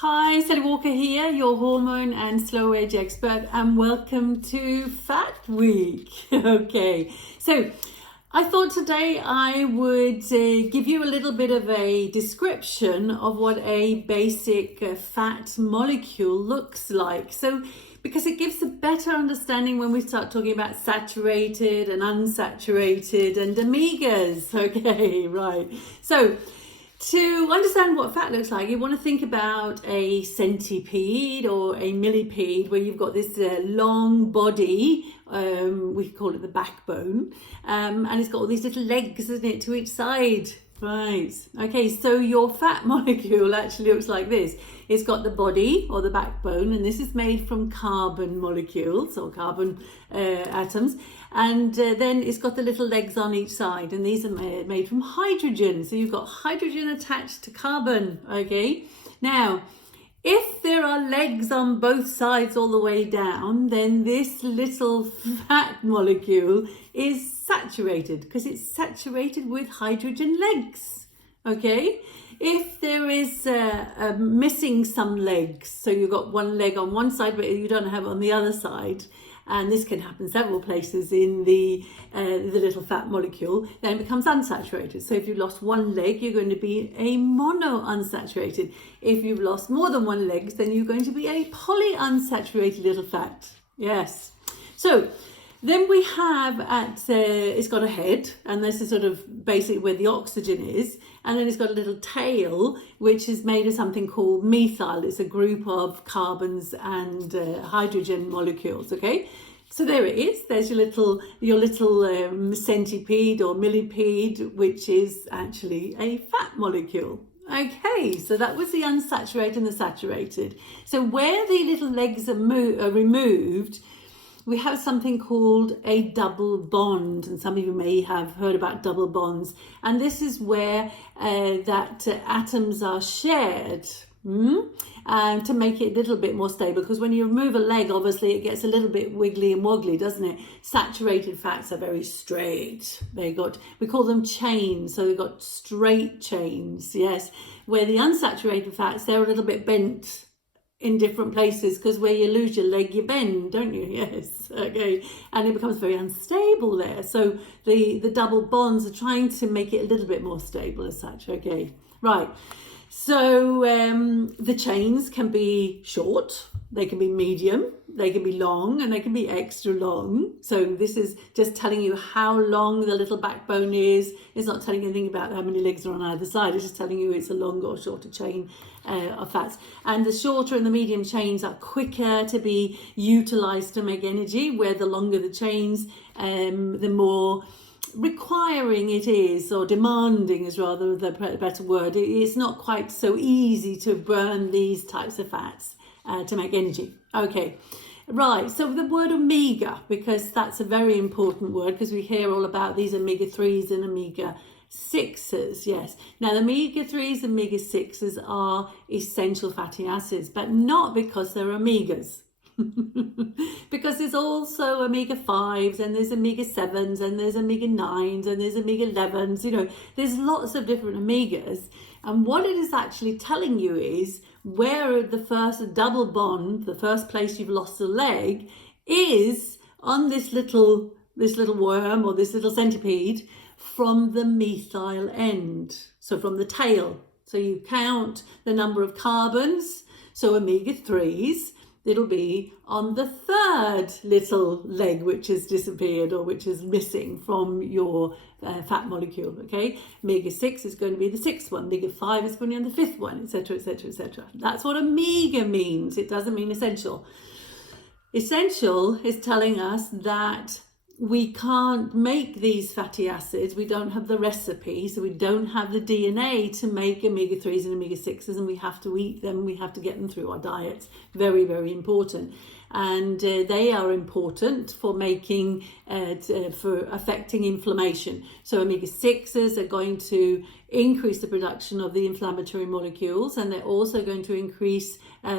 Hi, Sally Walker here, your hormone and slow age expert, and welcome to Fat Week. Okay, so I thought today I would give you a little bit of a description of what a basic fat molecule looks like. So, because it gives a better understanding when we start talking about saturated and unsaturated and omegas. Okay, right. So, to understand what fat looks like, you want to think about a centipede or a millipede, where you've got this long body, we call it the backbone, and it's got all these little legs, isn't it, to each side. Right. Okay, so your fat molecule actually looks like this. It's got the body or the backbone, and this is made from carbon molecules or carbon atoms. And then it's got the little legs on each side, and these are made from hydrogen. So you've got hydrogen attached to carbon, okay? Now, if there are legs on both sides all the way down, then this little fat molecule is saturated because it's saturated with hydrogen legs, okay? If there is missing some legs, so you've got one leg on one side but you don't have it on the other side, and this can happen several places in the little fat molecule, then it becomes unsaturated. So if you've lost one leg, you're going to be a monounsaturated. If you've lost more than one leg, then you're going to be a polyunsaturated little fat. Yes. So then we have it's got a head, and this is sort of basically where the oxygen is, and then it's got a little tail, which is made of something called methyl. It's a group of carbons and hydrogen molecules, okay? So there it is. There's your little centipede or millipede, which is actually a fat molecule. Okay, so that was the unsaturated and the saturated. So where the little legs are removed, we have something called a double bond, and some of you may have heard about double bonds. And this is where atoms are shared to make it a little bit more stable. Because when you remove a leg, obviously it gets a little bit wiggly and woggly, doesn't it? Saturated fats are very straight. We call them chains, so they've got straight chains. Yes, where the unsaturated fats, they're a little bit bent in different places, because where you lose your leg, you bend, don't you? Yes. Okay. And it becomes very unstable there. So the double bonds are trying to make it a little bit more stable as such. Okay. Right. So the chains can be short, they can be medium, they can be long, and they can be extra long. So this is just telling you how long the little backbone is. It's not telling you anything about how many legs are on either side. It's just telling you it's a longer or shorter chain of fats. And the shorter and the medium chains are quicker to be utilized to make energy, where the longer the chains, the more requiring it is, or demanding is rather the better word. It's not quite so easy to burn these types of fats to make energy. Okay, right, so the word omega, because that's a very important word, because we hear all about these omega-3s and omega-6s. Yes, now the omega-3s and omega-6s are essential fatty acids, but not because they're omegas. Because there's also omega-5s, and there's omega-7s, and there's omega-9s, and there's omega-11s. You know, there's lots of different omegas, and what it is actually telling you is where the first double bond, the first place you've lost a leg, is on this little worm or this little centipede from the methyl end, so from the tail. So you count the number of carbons, so omega-3s, it'll be on the third little leg which has disappeared or which is missing from your fat molecule, okay? Omega-6 is going to be the sixth one, omega-5 is going to be on the fifth one, etc., etc., etc. That's what omega means. It doesn't mean essential. Essential is telling us that we can't make these fatty acids. We don't have the recipe, so we don't have the DNA to make omega-3s and omega-6s, and we have to eat them. We have to get them through our diets. Very, very important. And they are important for making, for affecting inflammation. So omega-6s are going to increase the production of the inflammatory molecules, and they're also going to increase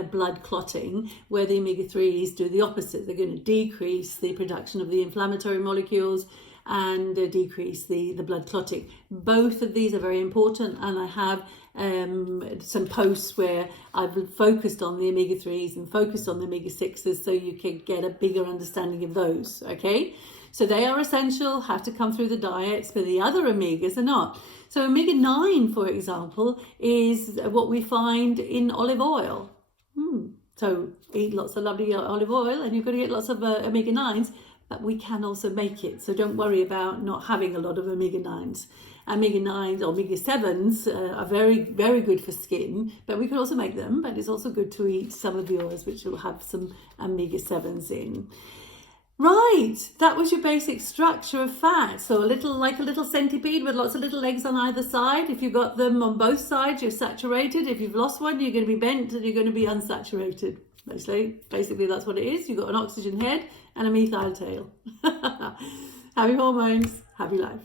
blood clotting, where the omega-3s do the opposite. They're going to decrease the production of the inflammatory molecules and decrease the blood clotting. Both of these are very important, and I have some posts where I've focused on the omega-3s and focused on the omega-6s so you can get a bigger understanding of those, okay? So they are essential, have to come through the diets, but the other omegas are not. So omega-9, for example, is what we find in olive oil. So eat lots of lovely olive oil and you've got to get lots of omega-9s, but we can also make it. So don't worry about not having a lot of omega-9s. Omega-9s or omega-7s are very, very good for skin, but we can also make them, but it's also good to eat some of the oils which will have some omega-7s in. Right, that was your basic structure of fat. So like a little centipede with lots of little legs on either side. If you've got them on both sides, you're saturated. If you've lost one, you're going to be bent and you're going to be unsaturated. Basically that's what it is. You've got an oxygen head and a methyl tail. Happy hormones, happy life.